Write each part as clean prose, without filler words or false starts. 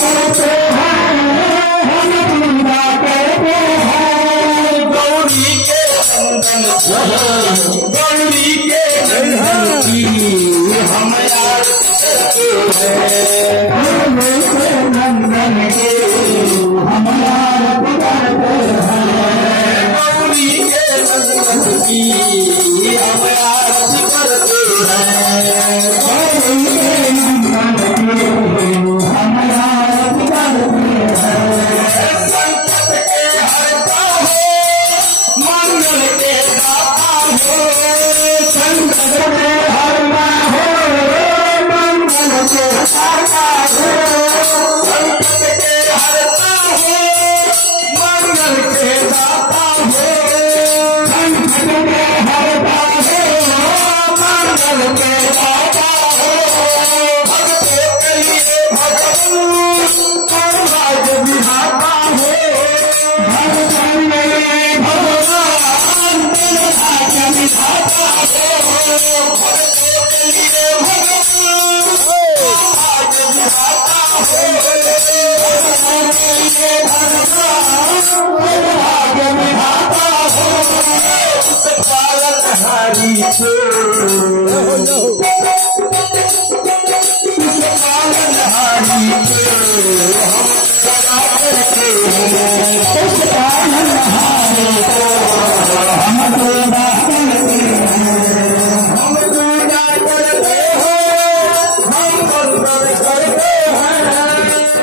करते हैं, हम पूजा करते हैं। गौरी के नंदन गौरी के नंदन की हम आरती करते हैं। गौरी के नंदन की हम आरती करते हैं। गौरी के नंदन की हम आरती करते हैं। गौरी के नंदन की हम आरती करते हैं। संकट के हरता हो, मंगल के दाता हो। संकट के हरता हो, मंगल के दाता हो। संकट के हरता हो, मंगल के दाता हो। संकट के हरता हो, मंगल के दाता हो। भक्तों के लिए भगवान राज विधाता हो। भक्तों के लिए भगवान राज विधाता हो। भक्तों के लिए भगवान राज विधाता हो। भक्तों के लिए भगवान राज विधाता हो। उस पालनहारी को उस पालनहारी को हम सदा करते हैं। उस पालनहारी को हम पूजा करते हैं। हम पूजा करते हैं, हम वंदन करते हैं।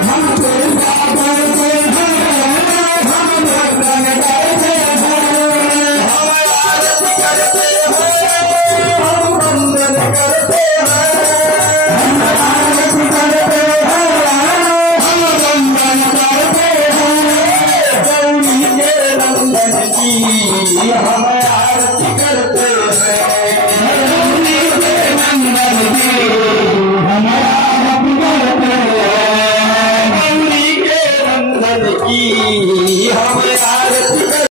हम पूजा करते हैं, हम वंदन करते हैं। हम आरती करते हैं, हम वंदन करते हैं। हम आरती करते हैं, हम वंदन करते हैं। गौरी के नंदन की हम आरती करते हैं। गौरी के नंदन की हम आरती करते हैं। गौरी के नंदन की हम आरती